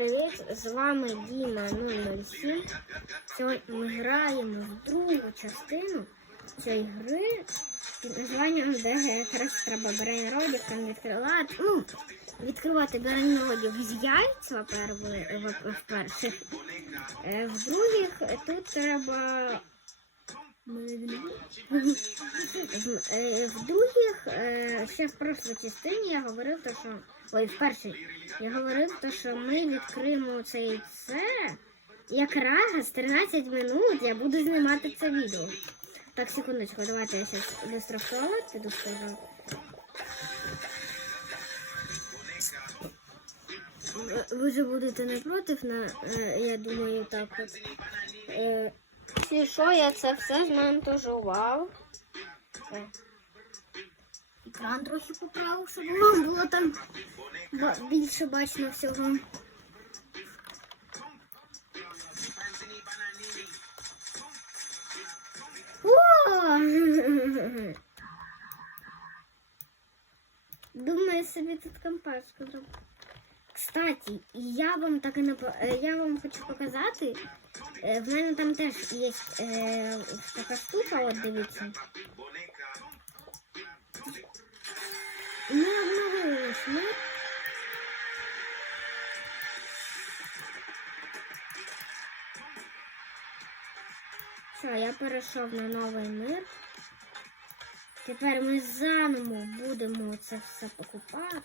Привіт, з вами Діма 007. Сьогодні ми граємо в другу частину цієї гри під названням, де якраз треба брейнродів там відкривати. Ну, відкривати брейнродів з яйць, во-перше, в- в, в, Е, В-других, тут треба. В- е, В-других, е, ще в прошлій частині я говорив, то, що. Ой, в першій. Я говорив, то, що ми відкриємо це яйце. Якраз 13 минут я буду знімати це відео. Так, секундочку, давайте я зараз в туалет піду скажу. Ви- же будете не проти, е, я думаю, так от. Якщо що, я це все змонтажував. Екран трохи поправив, щоб вам було там більше бачно всього. О! Думаю, собі тут компашку зроблю. Кстати, я вам так і не по- е, я вам хочу показати. е, В мене там теж є е, така штука, от дивіться. Ми обновили ми. Все, я перейшов на новий мир. Тепер ми заново будемо це все покупати.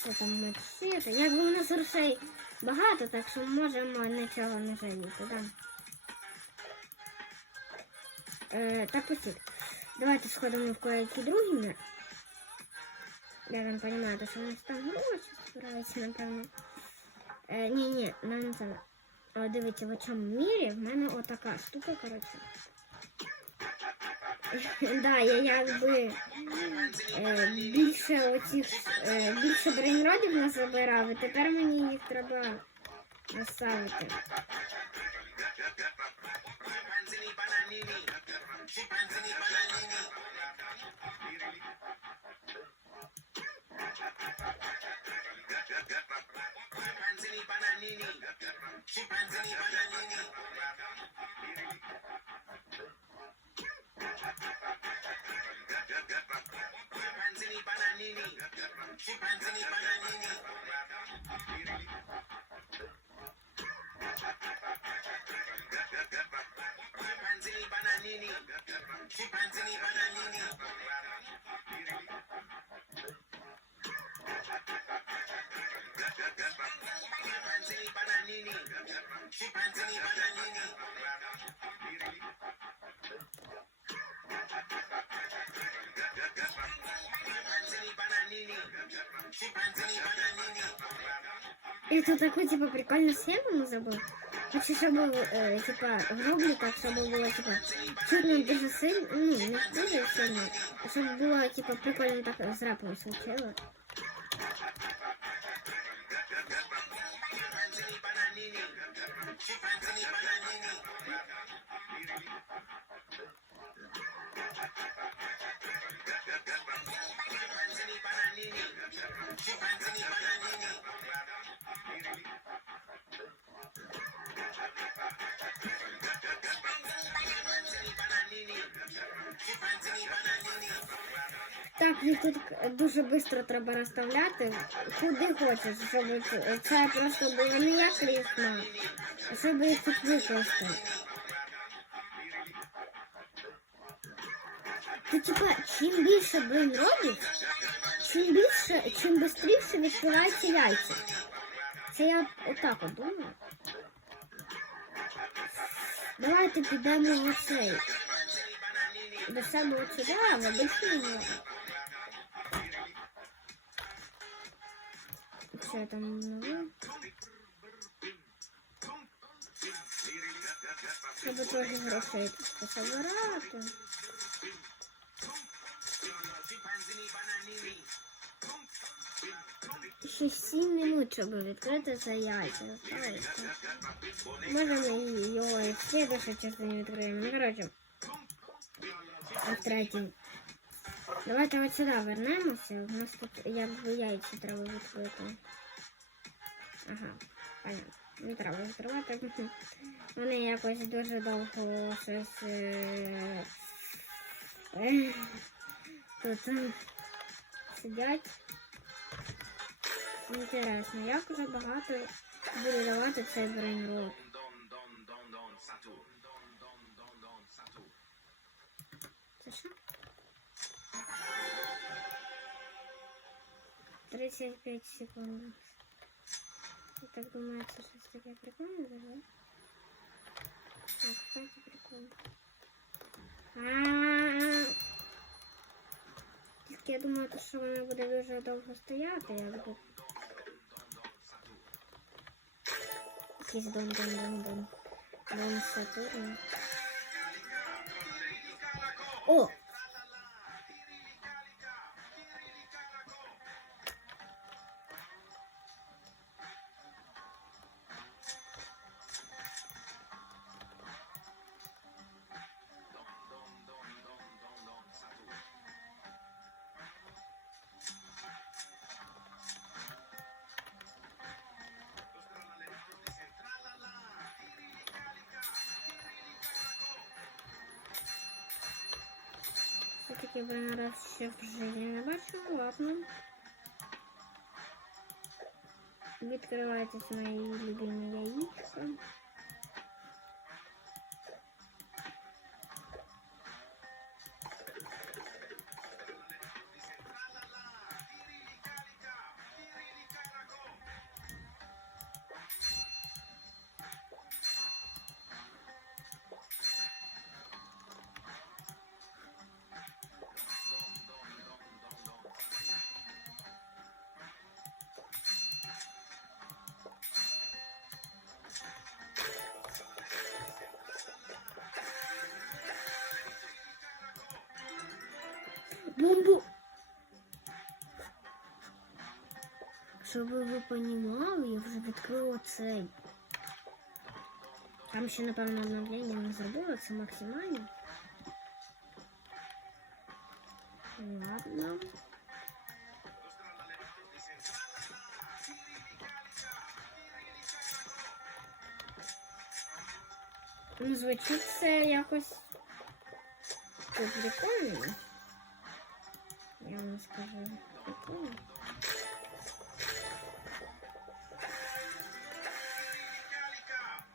Все там мочити. Якби у нас грошей багато, так що можемо нічого не жаліти, да? Е, так посід. Давайте сходимо в кое-які другі. Я там розумію, що у нас там гроші збираються, напевно. Е, ні, ні, нам не. О, дивіться, в цьому мірі в мене отака штука, коротше. да, я якби більше оцих е, більше брейнродів назабирав, і тепер мені їх треба розставити. Chimpanzini наставити. Это такой, типа, прикольную схему забыл. Хочу, чтобы, э, типа, в рубриках, чтобы было, типа, чуть не дуже сильно, ну, не дуже сильно, а чтобы было, типа, прикольно так с рэпом случилось. Так, їх тут дуже швидко треба розставляти, куди хочеш, щоб це- просто було не як лісна, щоб їх тут викласти. Ти типа, чим більше брейнродів, чим більше, чим швидше відкриваються яйця. Це я отак от думаю. Давайте підемо в оцей. До от сюди, а в обичний. Що там нове? Щоб трохи грошей пособирати. Ще 7 минут, щоб відкрити це. Залишилося. Можемо і його і в следующій частині відкриємо. Ну, коротше, а. Давайте от сюди вернемося. У нас тут якби яйця треба відкрити. Ага, понятно. Не треба відкривати. Вони якось дуже довго щось. е, е, Тут сидять. Інтересно, як вже багато буде давати цей брейнрот. Це що? 35 секунд. Я так думаю, це щось таке прикольне да? Так, кстати, прикольно. А-а-а. Тільки я думаю, то, що вона буде дуже довго стояти, якби. Якийсь дон-дон-дон-дон. Дон Сатурн. О! Все-таки бренера ще в житті не бачу, ладно. Відкривайтесь мої любимі яєчка. Бомбу! Щоб ви понімали, я вже відкрила цей. Там ще, напевно, обновлення не зробила, максимально. Ладно. Ну, звучить якось прикольно. Я вам скажу.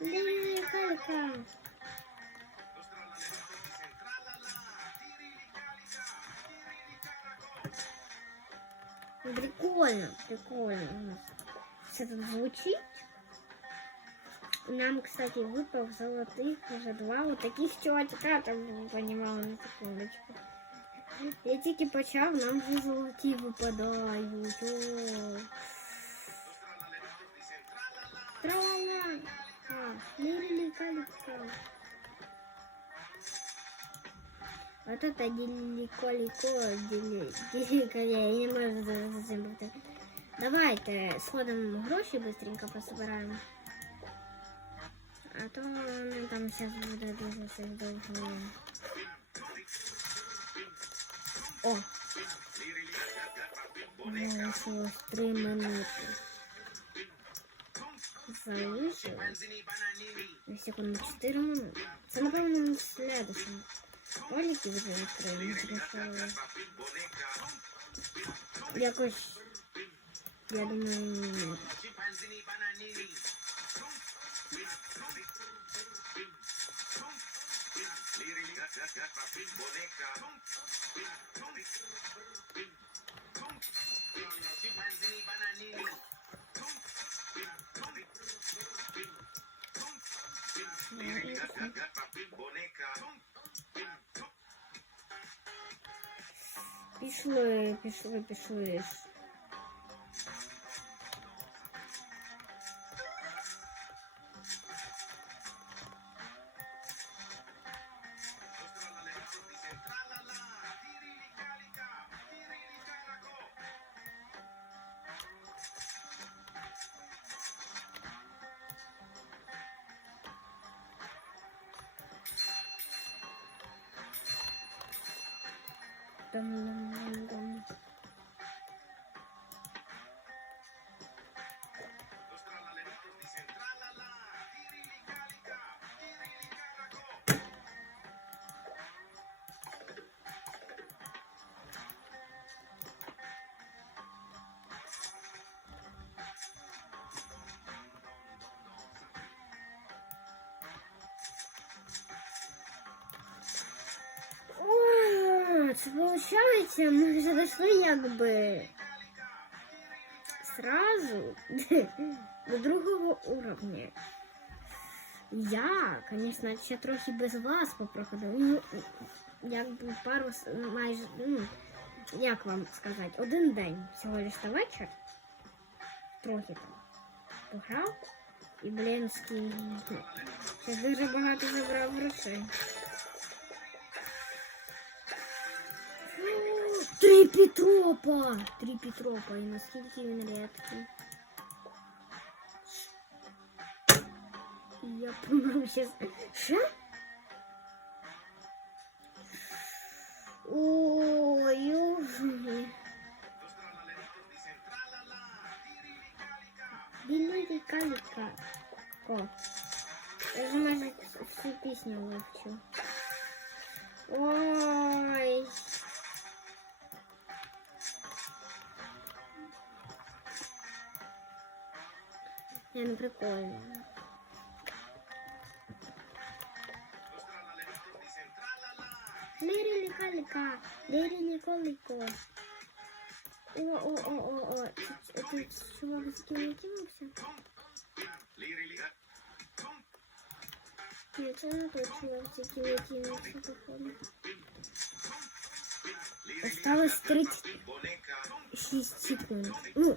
Лили калька. Прикольно, прикольно у нас. Все тут звучить. Нам, кстати, выпал золотых уже два вот таких чувачка, там понимала на секундочку. Я тільки почав, нам вже золоті випадають. О. Тра-ла-ла. А, лили-лика-лика. Вот это дилико-лико, дилико, я не можу за- за цим бути. Давайте сходимо гроші быстренько пособираємо. А то ну, там зараз буде дуже довго. Залишилось три минути. Залишилось. На секунду 4 минути. Це, напевно, на следующому роликі вже відкриємо. Якось, я думаю, пішли, пішли, пішли. 噔噔 Получається, ми вже дійшли якби сразу до другого уровня. Я, звісно, ще трохи без вас попроходив. Ну, якби пару майже, ну, як вам сказати, один день всього лиш та вечір. Трохи там пограв. І, блін, скільки. Ще дуже багато забрав грошей. Три Петропа! Три Петропа. І наскільки він рідкий. Я помру сейчас. Що? Ой, ой. Білі каліка. О. Я вже майже всю пісню вивчу. Ой. Я не прикольно. Лірі ліка ліка, лірі ліко ліко. О, о, о, о, о. Це- Це чувак з ким я кинувся? Ні, це не той чувак, з яким я кинувся, походу. Осталось 36 секунд. Ну,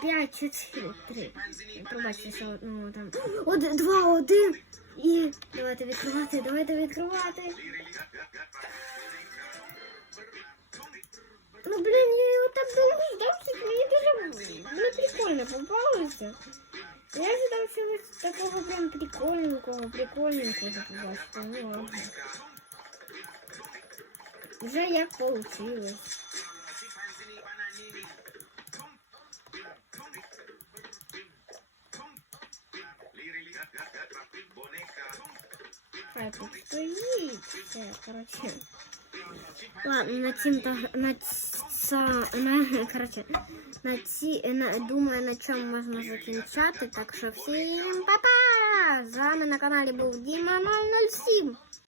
5, 4, 3. Пробачте, що ну там. Один, два, один. І давайте відкривати, давайте відкривати. Ну блін, я його так довго ждав, що мені дуже ну, прикольно попалося. Я ждав чогось такого прям прикольненького, прикольненького побачити. Ну ладно. Вже як получилось. Тут стоїть. Короче. Ладно, на та на на короче, на ці на думаю, на чому можна закінчати. Так що всім па-па! З вами на каналі був Діма 007.